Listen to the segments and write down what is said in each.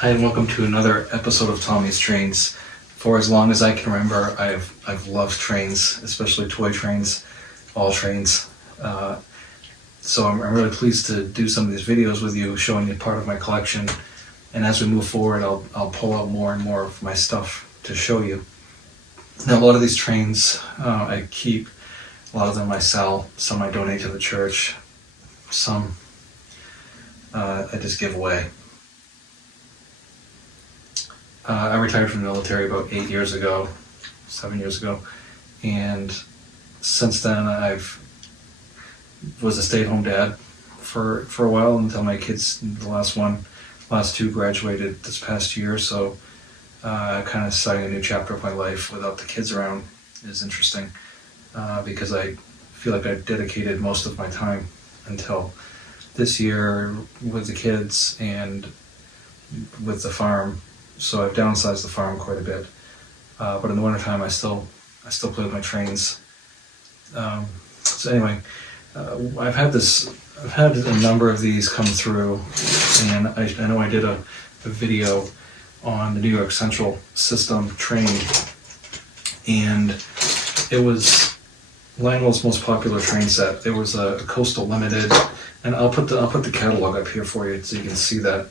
Hi, and welcome to another episode of Tommy's Trains. For as long as I can remember, I've loved trains, especially toy trains, all trains. So I'm really pleased to do some of these videos with you, showing you part of my collection. And as we move forward, I'll pull out more and more of my stuff to show you. Now, a lot of these trains I keep, a lot of them I sell, some I donate to the church, some I just give away. I retired from the military about 7 years ago, and since then I've was a stay-at-home dad for a while until my kids, the last two graduated this past year. So kind of starting a new chapter of my life without the kids around is interesting because I feel like I've dedicated most of my time until this year with the kids and with the farm. So I've downsized the farm quite a bit, but in the wintertime I still play with my trains. So anyway, I've had a number of these come through, and I know I did a video on the New York Central System train, and it was Lionel's most popular train set. There was a Coastal Limited, and I'll put the catalog up here for you so you can see that.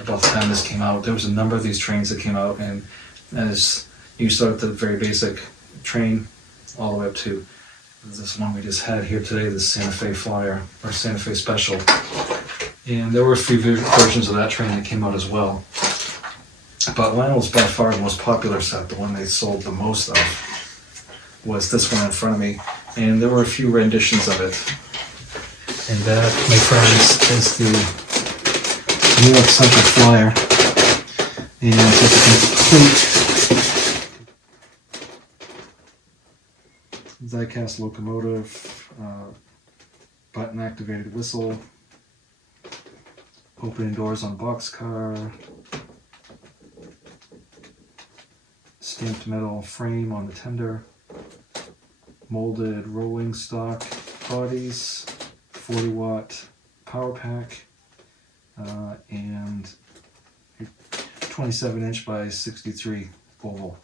About the time this came out, there was a number of these trains that came out, and as you start at the very basic train all the way up to this one we just had here today, the Santa Fe Flyer or Santa Fe Special. And there were a few versions of that train that came out as well. But Lionel's by far the most popular set, the one they sold the most of, was this one in front of me. And there were a few renditions of it. And that, my friends, is the New York Central Flyer, and it's a complete die-cast locomotive, button-activated whistle, opening doors on boxcar, stamped metal frame on the tender, molded rolling stock bodies, 40-watt power pack, and 27-inch by 63 oval.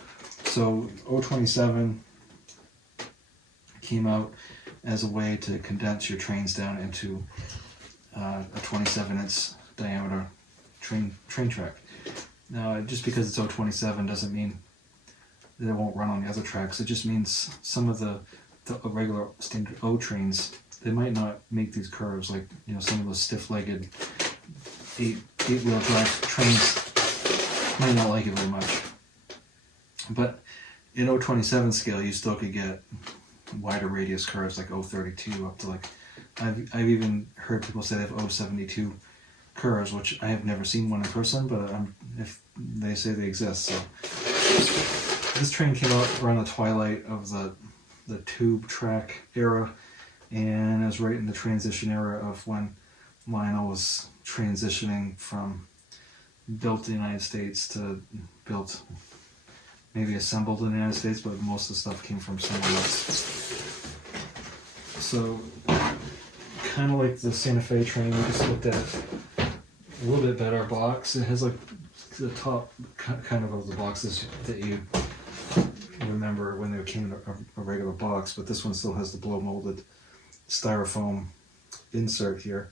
So 027 came out as a way to condense your trains down into a 27-inch diameter train track. Now, just because it's 027 doesn't mean that it won't run on the other tracks. It just means some of the regular standard O trains, they might not make these curves, like some of those stiff-legged eight-wheel drive trains might not like it very much. But in 027 scale, you still could get wider radius curves like 032 up to like, I've even heard people say they have 072 curves, which I have never seen one in person, but if they say they exist. So this train came out around the twilight of the tube track era, and it was right in the transition era of when Lionel was transitioning from built in the United States to built, maybe assembled in the United States, but most of the stuff came from somewhere else. So, kind of like the Santa Fe train, we just looked at a little bit better box. It has like the top kind of the boxes that you remember when they came in a regular box, but this one still has the blow molded styrofoam insert here.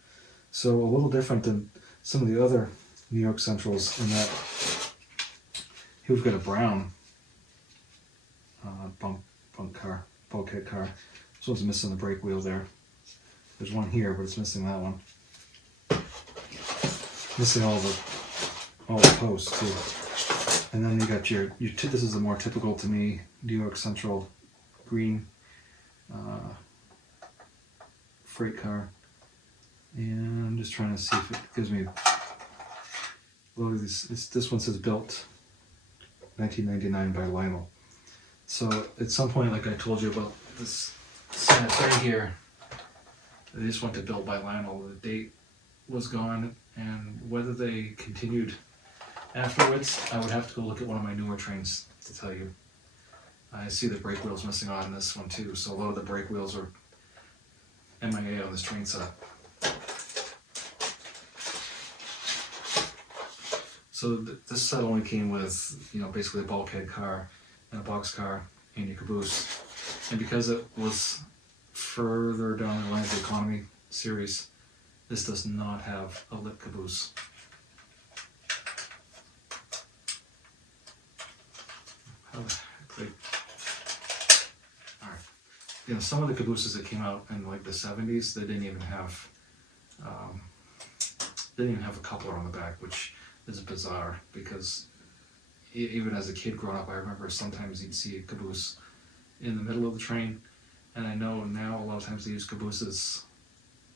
So a little different than some of the other New York Centrals in that here we've got a brown bulkhead car. This one's missing the brake wheel there. There's one here, but it's missing that one. Missing all the posts too. And then you got your this is the more typical to me New York Central green freight car. And I'm just trying to see if it gives me a load of these. This one says built 1999 by Lionel. So at some point, like I told you about this Santa Fe here, they just went to built by Lionel. The date was gone, and whether they continued afterwards, I would have to go look at one of my newer trains to tell you. I see the brake wheels missing on this one too, so a lot of the brake wheels are MIA on this train set. So this set only came with, basically a bulkhead car and a box car and your caboose. And because it was further down the line of the economy series, this does not have a lit caboose. Alright. Some of the cabooses that came out in like the 70s, they didn't even have a coupler on the back, which is bizarre because even as a kid growing up, I remember sometimes you'd see a caboose in the middle of the train, and I know now a lot of times they use cabooses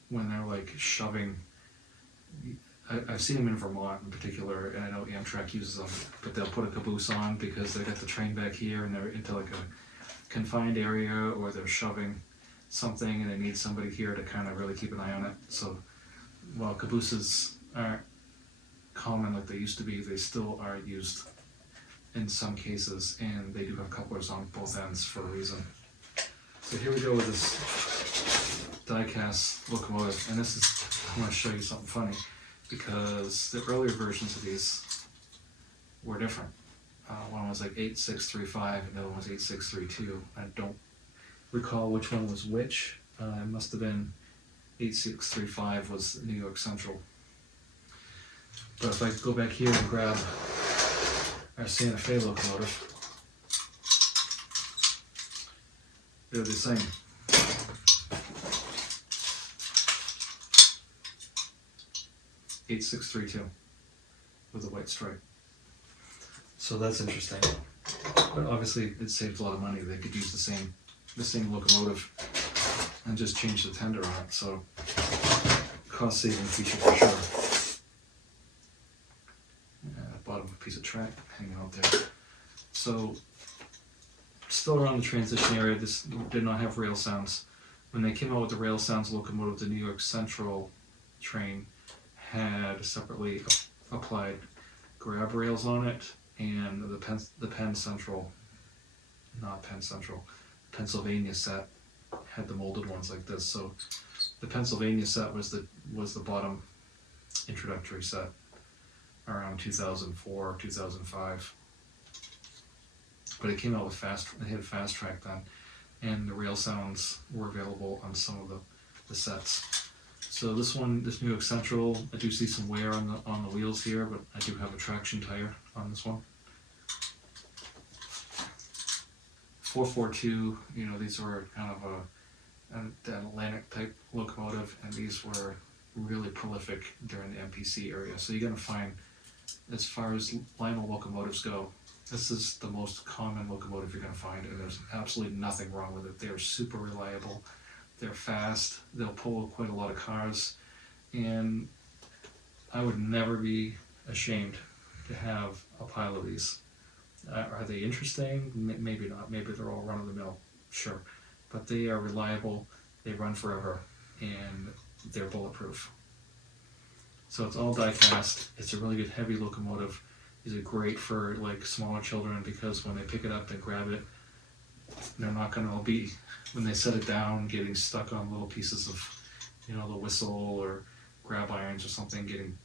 when they're like shoving. I've seen them in Vermont in particular, and I know Amtrak uses them, but they'll put a caboose on because they got the train back here and they're into like a confined area, or they're shoving something and they need somebody here to kind of really keep an eye on it. So while cabooses aren't common like they used to be, they still are used in some cases, and they do have couplers on both ends for a reason. So here we go with this die-cast locomotive, and I'm going to show you something funny because the earlier versions of these were different. One was like 8635 and the other one was 8632. I don't recall which one was which. It must have been 8635 was New York Central. But if I go back here and grab our Santa Fe locomotive, they're the same. (8632) with a white stripe. So that's interesting. But obviously, it saves a lot of money. They could use the same locomotive and just change the tender on it. So cost saving feature for sure. Bottom piece of track hanging out there. So still around the transition area, this did not have rail sounds. When they came out with the rail sounds locomotive, the New York Central train had separately applied grab rails on it, and the Pennsylvania set had the molded ones like this. So the Pennsylvania set was the bottom introductory set around 2004, 2005. But it came out with they had fast track then, and the rail sounds were available on some of the sets. So this New York Central, I do see some wear on the wheels here, but I do have a traction tire on this one. 442, these were kind of an Atlantic type locomotive, and these were really prolific during the MPC area. So you're going to find, as far as Lionel locomotives go, this is the most common locomotive you're going to find, and there's absolutely nothing wrong with it. They're super reliable. They're fast. They'll pull quite a lot of cars, and I would never be ashamed to have a pile of these. Are they interesting? Maybe not. Maybe they're all run-of-the-mill. Sure. But they are reliable. They run forever, and they're bulletproof. So it's all die-cast. It's a really good heavy locomotive. These are great for like smaller children because when they pick it up and grab it, they're not going to be, when they set it down, getting stuck on little pieces of, the whistle or grab irons or something, getting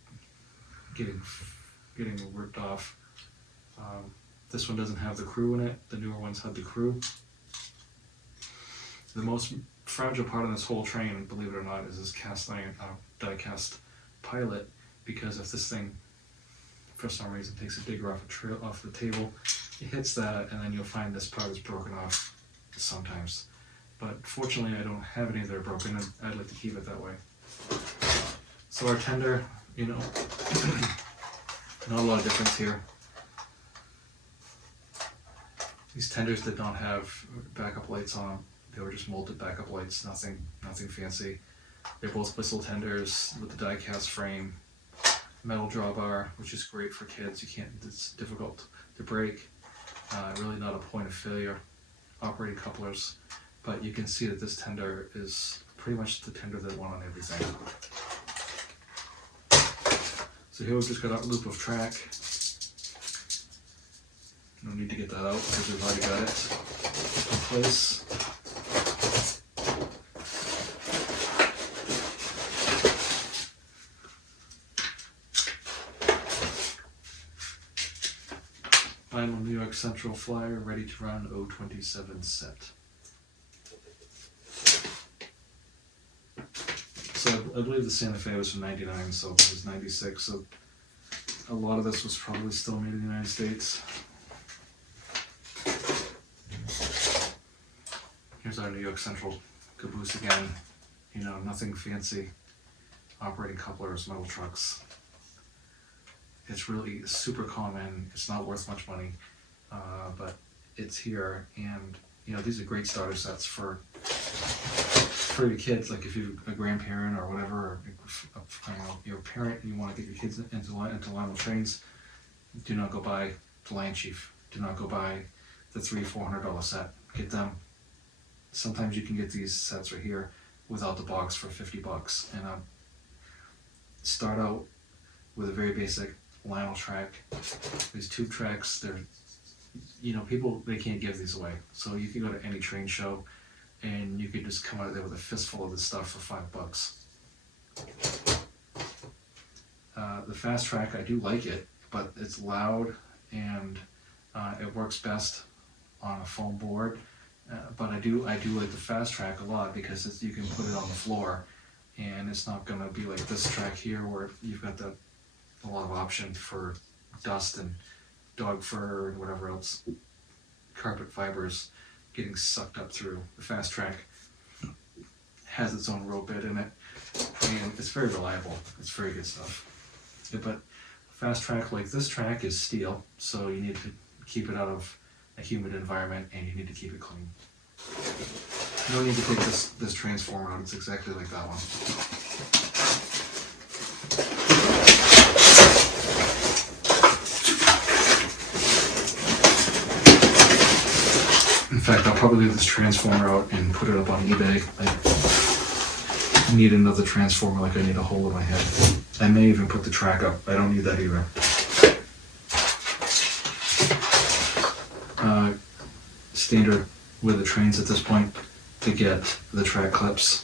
ripped off. This one doesn't have the crew in it. The newer ones had the crew. The most fragile part of this whole train, believe it or not, is this cast iron die-cast pilot, because if this thing for some reason takes a digger off the table, it hits that, and then you'll find this part is broken off sometimes. But fortunately, I don't have any that are broken, and I'd like to keep it that way. So our tender, not a lot of difference here. These tenders did not have backup lights on them. They were just molded backup lights, nothing fancy. They're both whistle tenders with the die-cast frame, metal drawbar, which is great for kids. It's difficult to break. Really not a point of failure. Operating couplers, but you can see that this tender is pretty much the tender that went on everything. So here we've just got our loop of track. No need to get that out because we've already got it in place. Final New York Central Flyer, ready to run, 027 set. So I believe the Santa Fe was from 99, so it was 96, so a lot of this was probably still made in the United States. Here's our New York Central caboose again. You know, nothing fancy. Operating couplers, metal trucks. It's really super common. It's not worth much money, but it's here. And you know, these are great starter sets for your kids. Like if you're a grandparent or whatever, or you're a parent and you want to get your kids into Lionel trains, do not go buy the Lion Chief. Do not go buy the $300-400 set. Get them. Sometimes you can get these sets right here without the box for $50. And start out with a very basic Lionel track. These tube tracks, they're, you know, people, they can't give these away. So you can go to any train show and you could just come out of there with a fistful of this stuff for $5. The fast track, I do like it, but it's loud and it works best on a foam board. But I do like the fast track a lot because you can put it on the floor and it's not going to be like this track here where you've got a lot of option for dust and dog fur and whatever else, carpet fibers getting sucked up through. The fast track has its own rope bed in it and it's very reliable. It's very good stuff. Yeah, but fast track like this track is steel, so you need to keep it out of a humid environment and you need to keep it clean. No need to take this transformer out, it's exactly like that one. In fact, I'll probably leave this transformer out and put it up on eBay. I need another transformer like I need a hole in my head. I may even put the track up. I don't need that either. Standard with the trains at this point to get the track clips,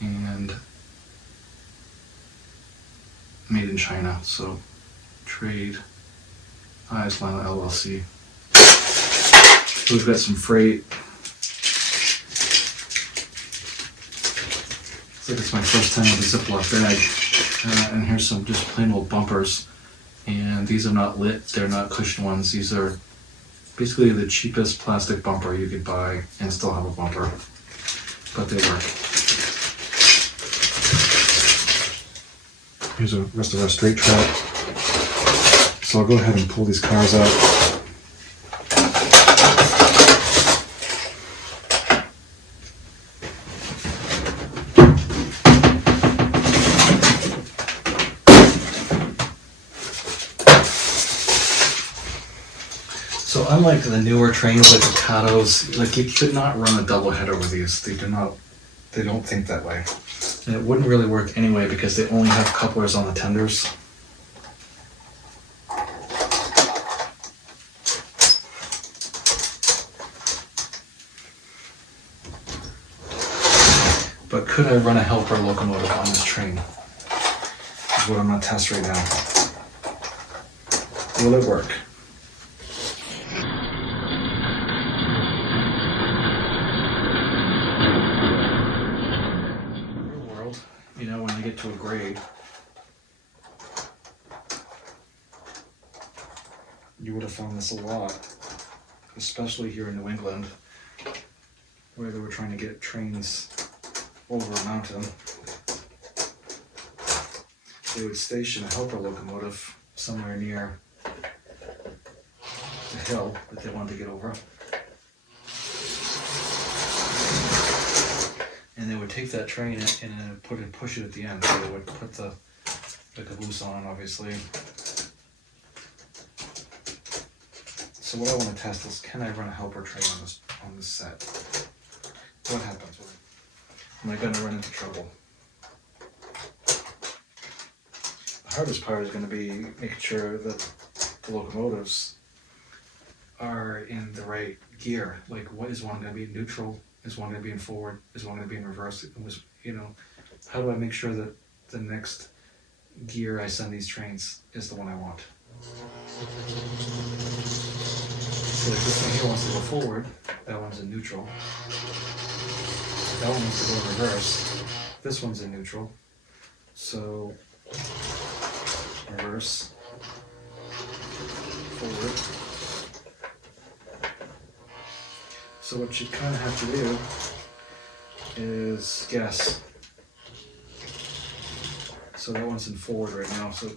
and made in China, so trade Eyes Lionel LLC. We've got some freight. Looks like it's my first time with a Ziploc bag. And here's some just plain old bumpers, and these are not lit, they're not cushioned ones. These are basically the cheapest plastic bumper you could buy and still have a bumper, but they work. Here's the rest of our straight track. So I'll go ahead and pull these cars out. So unlike the newer trains like the Catos, like you could not run a double header with these. They don't think that way. And it wouldn't really work anyway because they only have couplers on the tenders. But could I run a helper locomotive on this train? Is what I'm gonna test right now. Will it work? You know, when you get to a grade, you would have found this a lot, especially here in New England, where they were trying to get trains over a mountain. They would station a helper locomotive somewhere near the hill that they wanted to get over. And they would take that train and push it at the end. So they would put the caboose on, obviously. So what I want to test is, can I run a helper train on this set? What happens? Am I going to run into trouble? The hardest part is going to be making sure that the locomotives are in the right gear. Like, what is one going to be in neutral? Is one going to be in forward? Is one going to be in reverse? How do I make sure that the next gear I send these trains is the one I want? So like this one here wants to go forward, that one's in neutral. That one wants to go in reverse, this one's in neutral. So reverse, forward. So what you kind of have to do is guess. So that one's in forward right now. So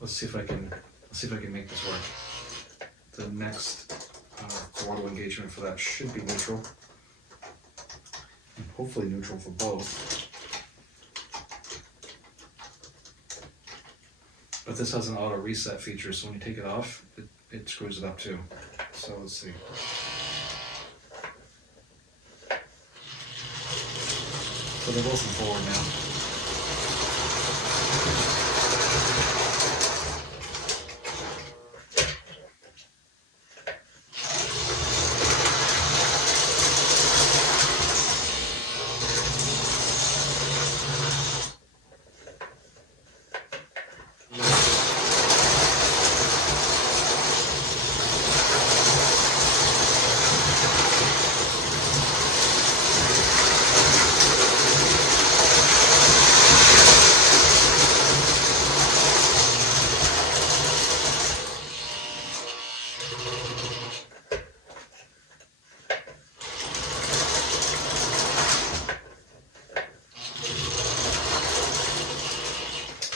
let's see if I can make this work. The next throttle engagement for that should be neutral, and hopefully neutral for both. But this has an auto reset feature, so when you take it off, it screws it up too. So let's see. So they're both in forward now.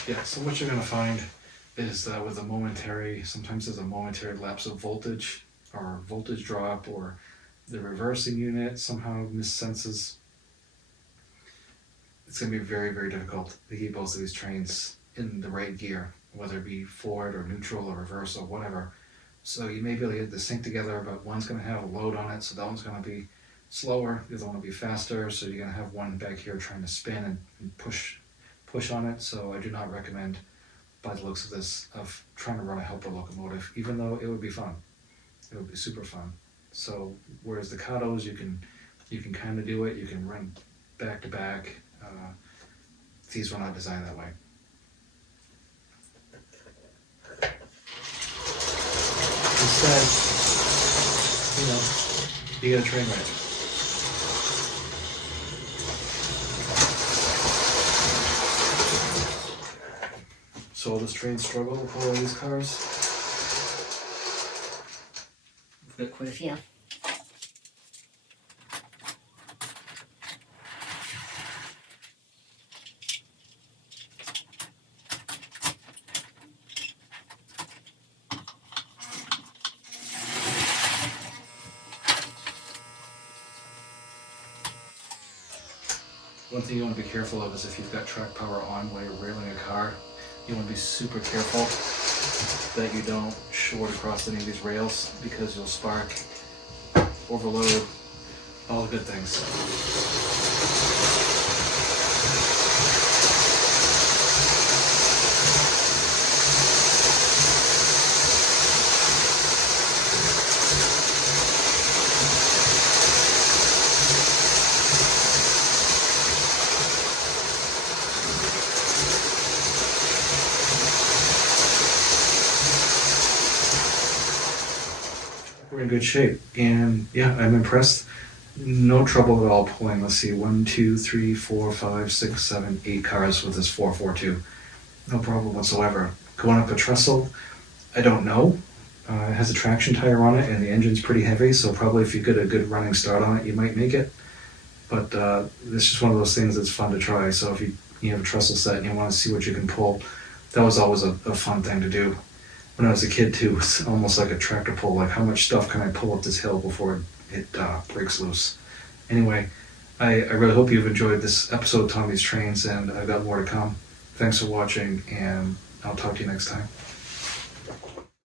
Yeah, so what you're going to find is that with sometimes there's a momentary lapse of voltage or voltage drop, or the reversing unit somehow missenses. It's going to be very, very difficult to keep both of these trains in the right gear, whether it be forward or neutral or reverse or whatever. So you may be able to get the sync together, but one's going to have a load on it, so that one's going to be slower, the other one will be faster, so you're going to have one back here trying to spin and push on it. So I do not recommend, by the looks of this, of trying to run a helper locomotive, even though it would be fun. It would be super fun. So whereas the Katos, you can kind of do it, you can run back to back. These were not designed that way. Instead, you get a train wreck. So will this train struggle to pull all these cars? We've got quite a few. One thing you want to be careful of is if you've got track power on while you're railing a car, you want to be super careful that you don't short across any of these rails, because you'll spark, overload, all the good things. We're in good shape, and yeah, I'm impressed. No trouble at all pulling, let's see, 1, 2, 3, 4, 5, 6, 7, 8 cars with this 442. No problem whatsoever. Going up a trestle, I don't know. It has a traction tire on it, and the engine's pretty heavy, so probably if you get a good running start on it, you might make it. But it's just one of those things that's fun to try. So if you have a trestle set and you want to see what you can pull, that was always a fun thing to do. When I was a kid too, it's almost like a tractor pull, like how much stuff can I pull up this hill before it breaks loose. Anyway, I really hope you've enjoyed this episode of Tommy's Trains, and I've got more to come. Thanks for watching, and I'll talk to you next time.